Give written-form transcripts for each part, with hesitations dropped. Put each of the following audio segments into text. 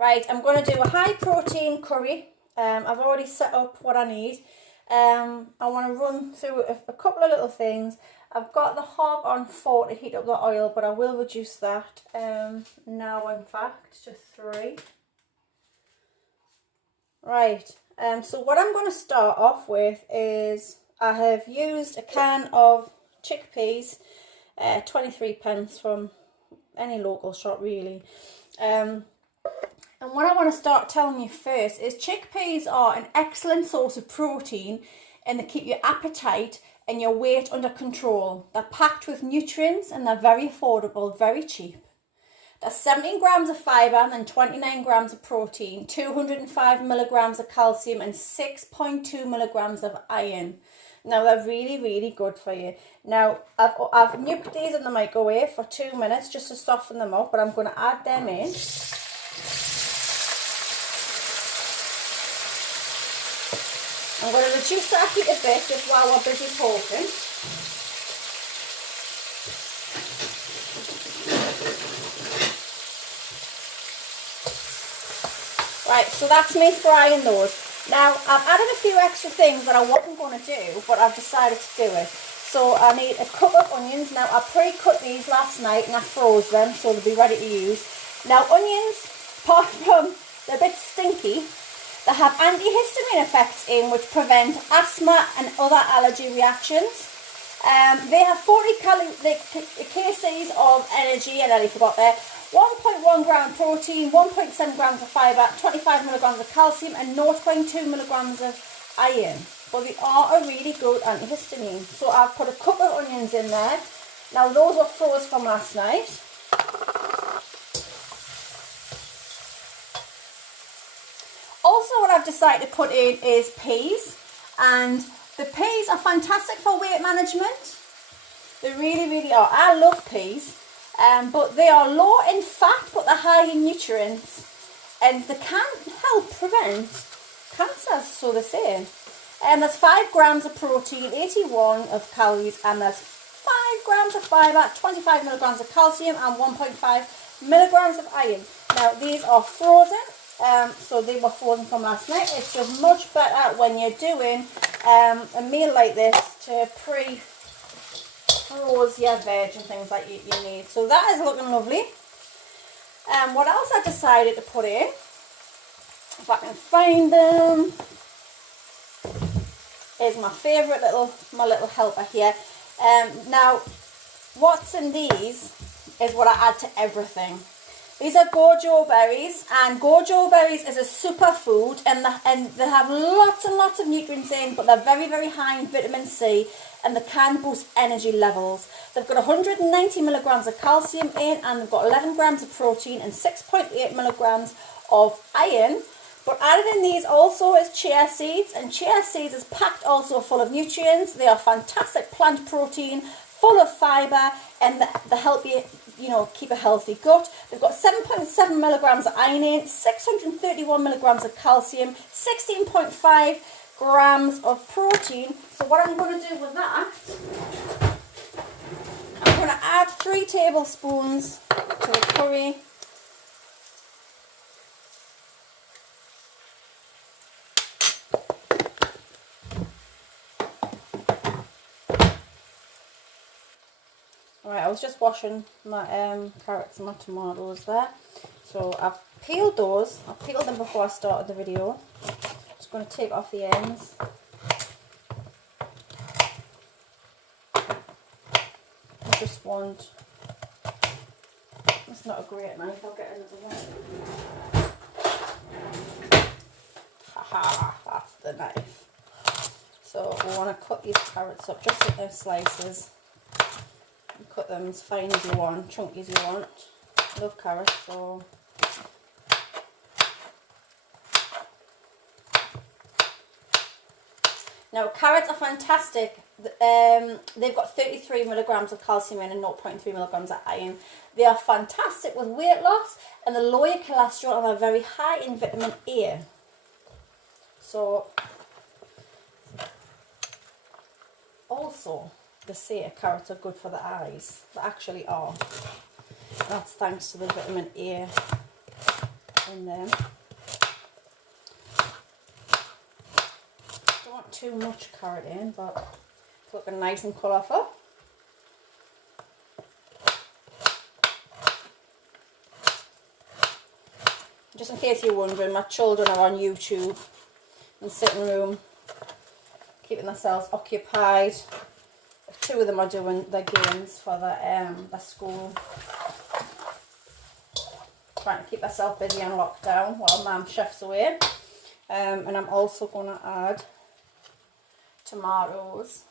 Right, I'm going to do a high protein curry. I've already set up what I need. I want to run through a couple of little things. I've got the hob on 4 to heat up the oil, but I will reduce that now, in fact, to 3. Right, so what I'm going to start off with is I have used a can of chickpeas, 23p from any local shop really. And what I want to start telling you first is chickpeas are an excellent source of protein, and they keep your appetite and your weight under control. They're packed with nutrients and they're very affordable, very cheap. There's 17 grams of fibre and 29 grams of protein, 205 milligrams of calcium and 6.2 milligrams of iron. Now they're really, really good for you. Now I've nuked these in the microwave for 2 minutes just to soften them up, but I'm going to add them in. I'm going to reduce that heat a bit just while we're busy talking. Right, so that's me frying those. Now, I've added a few extra things that I wasn't going to do, but I've decided to do it. So I need a cup of onions. Now, I pre-cut these last night and I froze them, so they'll be ready to use. Now, onions, apart from they're a bit stinky, they have antihistamine effects in which prevent asthma and other allergy reactions. They have 40 kcal of energy, and I forgot there. 1.1 gram protein, 1.7 grams of fibre, 25 milligrams of calcium and 0.2 milligrams of iron. But they are a really good antihistamine. So I've put a couple of onions in there. Now those were froze from last night. Also what I've decided to put in is peas. And the peas are fantastic for weight management. They really, really are. I love peas. But they are low in fat, but they're high in nutrients, and they can help prevent cancer, so they say. And there's 5 grams of protein, 81 of calories, and there's 5 grams of fibre, 25 milligrams of calcium, and 1.5 milligrams of iron. Now these are frozen, so they were frozen from last night. It's just much better when you're doing a meal like this to froze your veg and things like you need. So that is looking lovely. What else I decided to put in, if I can find them, is my favourite little helper here. Now what's in these is what I add to everything. These are gojo berries, and gojo berries is a superfood, and they have lots and lots of nutrients in, but they're very, very high in vitamin C, and they can boost energy levels. They've got 190 milligrams of calcium in, and they've got 11 grams of protein and 6.8 milligrams of iron. But added in these also is chia seeds, and chia seeds is packed also full of nutrients. They are fantastic plant protein, full of fibre, and they help you, keep a healthy gut. They've got 7.7 milligrams of iron in, 631 milligrams of calcium, 16.5 grams of protein. So what I'm going to do with that, I'm going to add 3 tablespoons to the curry. Alright, I was just washing my carrots and my tomatoes there. So I've peeled those. I peeled them before I started the video. Just going to take off the ends. I just want, it's not a great knife, I'll get another one. Haha, that's the knife. So we want to cut these carrots up just in their slices. Cut them as fine as you want, chunky as you want. I love carrots, so now carrots are fantastic. They've got 33 milligrams of calcium in and 0.3 milligrams of iron. They are fantastic with weight loss, and they lower your cholesterol, and they're very high in vitamin A. So also, they say carrots are good for the eyes. They actually are. That's thanks to the vitamin A in there. Don't want too much carrot in, but it's looking nice and colourful. Just in case you're wondering, my children are on YouTube in the sitting room, keeping themselves occupied. 2 of them are doing their games for the school. Trying to keep myself busy on lockdown while Mum chefs away. And I'm also going to add tomatoes.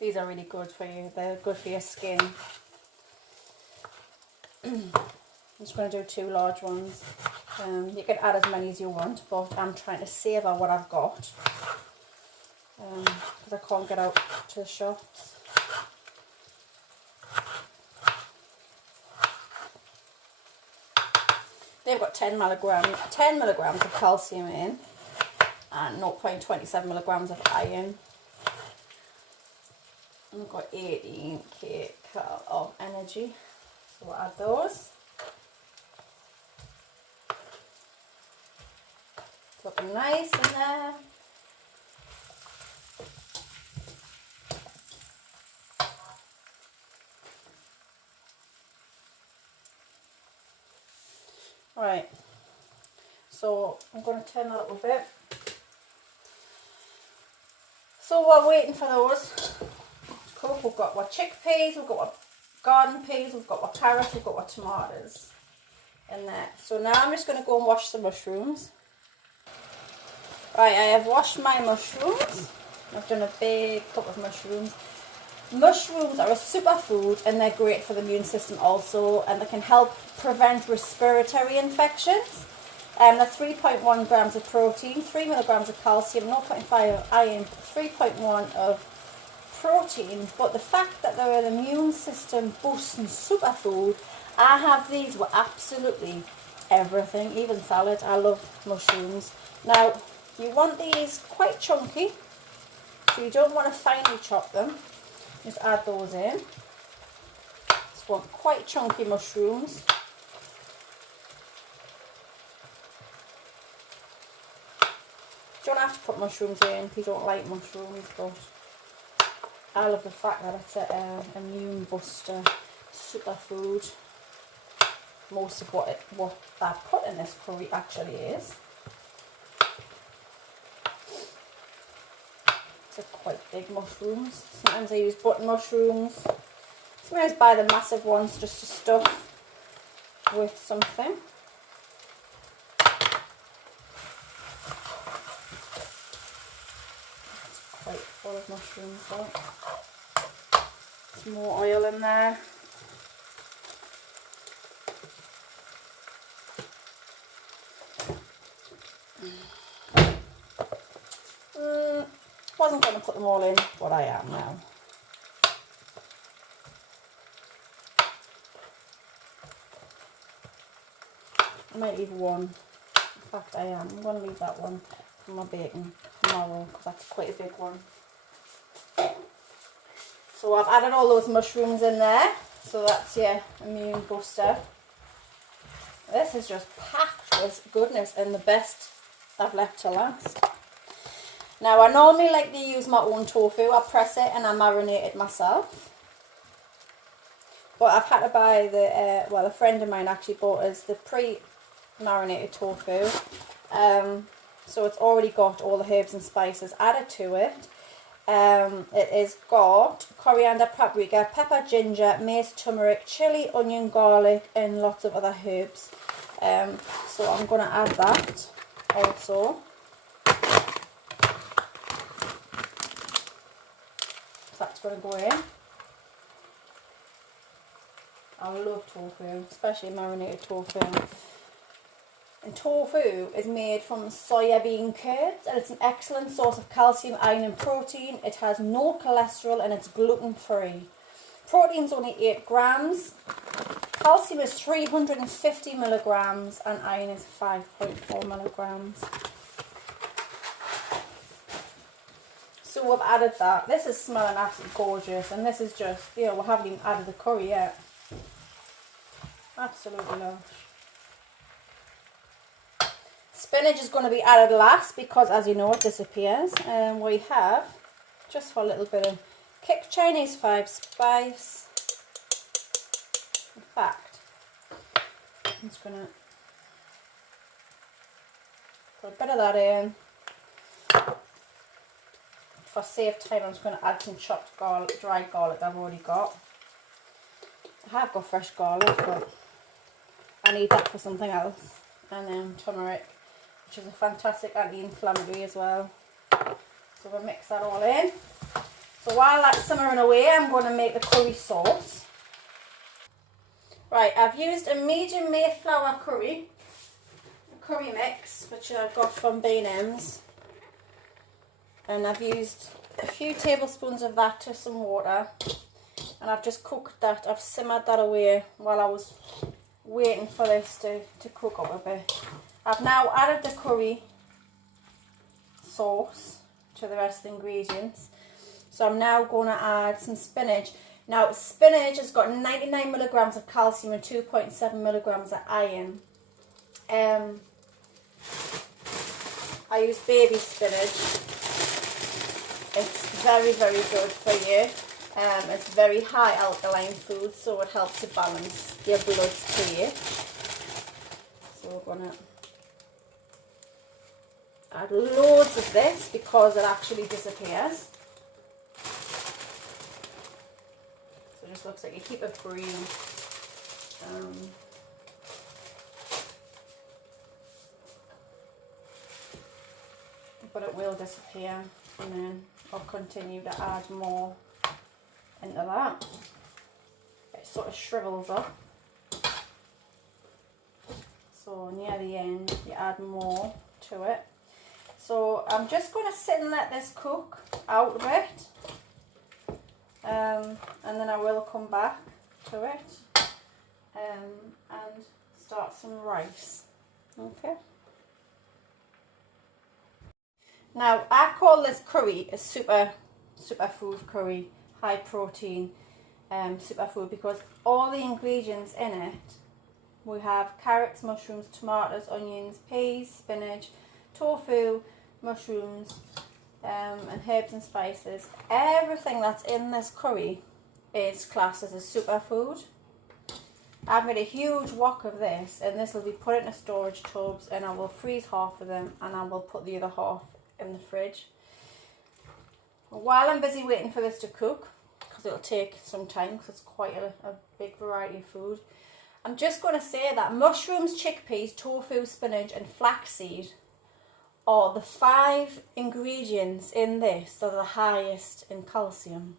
These are really good for you. They're good for your skin. I'm just going to do 2 large ones. You can add as many as you want, but I'm trying to savour what I've got because I can't get out to the shops. They've got 10 milligrams of calcium in and 0.27 milligrams of iron. And we've got 18 kcal of energy. So we'll add those. It's looking nice in there. Right, so I'm going to turn a little bit. So while waiting for those to cook, we've got our chickpeas, we've got our garden peas, we've got our carrots, we've got our tomatoes in there. So now I'm just going to go and wash the mushrooms. Right, I have washed my mushrooms. I've done a big cup of mushrooms. Mushrooms are a superfood and they're great for the immune system also, and they can help prevent respiratory infections. They're 3.1 grams of protein, 3 milligrams of calcium, 0.5 of iron, 3.1 of protein. But the fact that they're an immune system boosting superfood, I have these with absolutely everything, even salad. I love mushrooms. Now, you want these quite chunky, so you don't want to finely chop them. Just add those in. Just want quite chunky mushrooms. You don't have to put mushrooms in if you don't like mushrooms, but I love the fact that it's an immune buster, superfood. Most of what I've put in this curry actually is. They're quite big mushrooms. Sometimes I use button mushrooms. Sometimes buy the massive ones just to stuff with something. It's quite full of mushrooms though. Some more oil in there. Wasn't going to put them all in, but I am now. I might leave one. In fact, I am. I'm going to leave that one for my bacon tomorrow because that's quite a big one. So I've added all those mushrooms in there. So that's your immune booster. This is just packed with goodness and the best I've left to last. Now, I normally like to use my own tofu. I press it and I marinate it myself. But I've had to buy the, well, a friend of mine actually bought us the pre-marinated tofu. So it's already got all the herbs and spices added to it. It has got coriander, paprika, pepper, ginger, mace, turmeric, chili, onion, garlic, and lots of other herbs. So I'm going to add that also. That's going to go in. I love tofu, especially marinated tofu. And tofu is made from soya bean curds, and it's an excellent source of calcium, iron and protein. It has no cholesterol and it's gluten free. Protein's only 8 grams. Calcium is 350 milligrams and iron is 5.4 milligrams. So we've added that. This is smelling absolutely gorgeous, and this is just, you know, we haven't even added the curry yet. Absolutely lush. Spinach is going to be added last because, as you know, it disappears. And we have, just for a little bit of kick, Chinese 5 spice. In fact, I'm just going to put a bit of that in. For safe time, I'm just going to add some chopped garlic, dried garlic I've already got. I have got fresh garlic, but I need that for something else. And then turmeric, which is a fantastic anti-inflammatory as well. So we'll mix that all in. So while that's simmering away, I'm going to make the curry sauce. Right, I've used a medium Mayflower curry mix, which I've got from B&M's. And I've used a few tablespoons of that to some water. And I've just cooked that, I've simmered that away while I was waiting for this to cook up a bit. I've now added the curry sauce to the rest of the ingredients. So I'm now going to add some spinach. Now spinach has got 99 milligrams of calcium and 2.7 milligrams of iron. I use baby spinach. It's very, very good for you. It's very high alkaline food, so it helps to balance your blood pH. So we're going to add loads of this because it actually disappears. So it just looks like you keep it green. But it will disappear, and then I'll continue to add more into that. It sort of shrivels up. So near the end you add more to it. So I'm just going to sit and let this cook out a bit, and then I will come back to it and start some rice. Okay. Now I call this curry a superfood curry, high protein superfood, because all the ingredients in it, we have carrots, mushrooms, tomatoes, onions, peas, spinach, tofu, mushrooms, and herbs and spices. Everything that's in this curry is classed as a superfood. I've made a huge wok of this, and this will be put into storage tubs, and I will freeze half of them and I will put the other half in the fridge. While I'm busy waiting for this to cook, because it'll take some time because it's quite a big variety of food, I'm just going to say that mushrooms, chickpeas, tofu, spinach and flaxseed are the 5 ingredients in this that are the highest in calcium.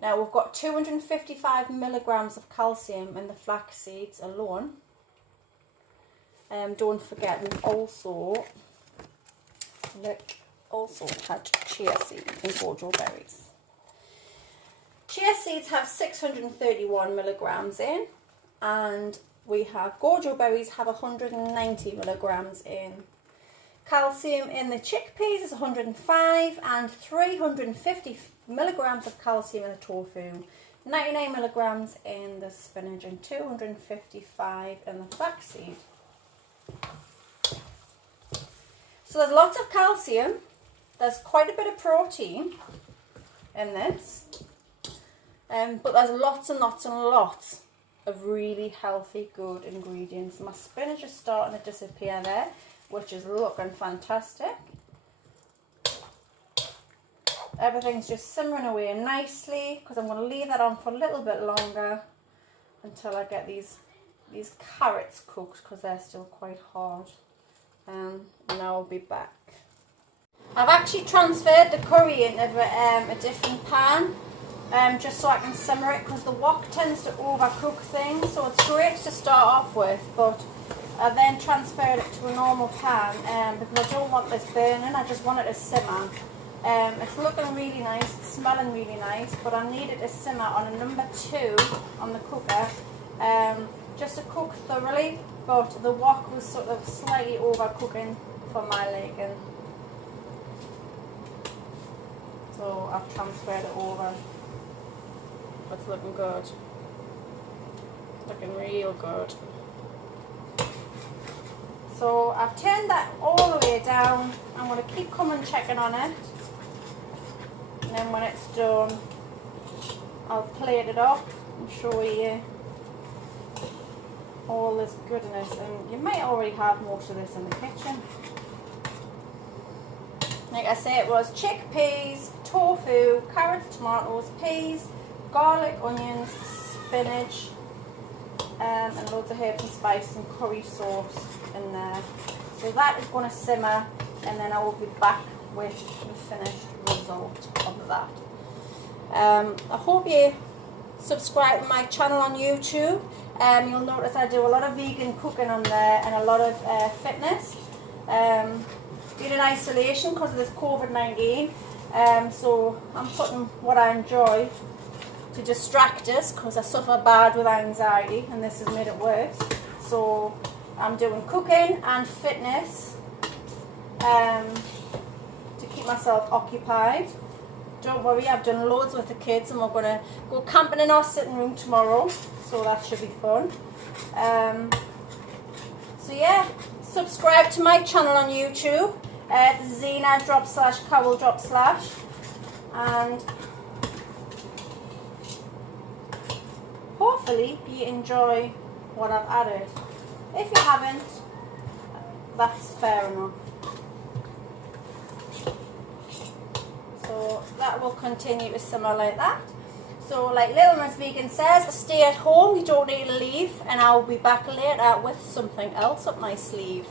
Now we've got 255 milligrams of calcium in the flax seeds alone. Don't forget we've also had chia seeds and gojo berries. Chia seeds have 631 milligrams in, and we have gojo berries have 190 milligrams in. Calcium in the chickpeas is 105 and 350 milligrams of calcium in the tofu, 99 milligrams in the spinach and 255 in the flaxseed. So there's lots of calcium, there's quite a bit of protein in this, but there's lots and lots and lots of really healthy, good ingredients. My spinach is starting to disappear there, which is looking fantastic. Everything's just simmering away nicely because I'm going to leave that on for a little bit longer until I get these carrots cooked, because they're still quite hard. And I'll be back. I've actually transferred the curry into a different pan, just so I can simmer it, because the wok tends to overcook things. So it's great to start off with, but I then transferred it to a normal pan because I don't want this burning. I just want it to simmer. It's looking really nice, it's smelling really nice, but I need it to simmer on a number 2 on the cooker, just to cook thoroughly. But the wok was sort of slightly overcooking for my liking, so I've transferred it over. It's looking good, looking really real good. So I've turned that all the way down. I'm going to keep coming checking on it. And then when it's done, I'll plate it up and show you all this goodness. And you might already have most of this in the kitchen. Like I say, it was chickpeas, tofu, carrots, tomatoes, peas, garlic, onions, spinach, and loads of herbs and spices and curry sauce in there. So that is going to simmer, and then I will be back with the finished result of that. I hope you subscribe to my channel on YouTube. You'll notice I do a lot of vegan cooking on there and a lot of fitness. Been in isolation because of this COVID-19, so I'm putting what I enjoy to distract us, because I suffer bad with anxiety and this has made it worse. So I'm doing cooking and fitness to keep myself occupied. Don't worry, I've done loads with the kids, and we're going to go camping in our sitting room tomorrow, so that should be fun. So yeah, subscribe to my channel on YouTube, Zena_Cowell_, and hopefully you enjoy what I've added. If you haven't, that's fair enough. So that will continue to simmer like that. So like Little Miss Vegan says, stay at home, you don't need to leave, and I'll be back later with something else up my sleeve.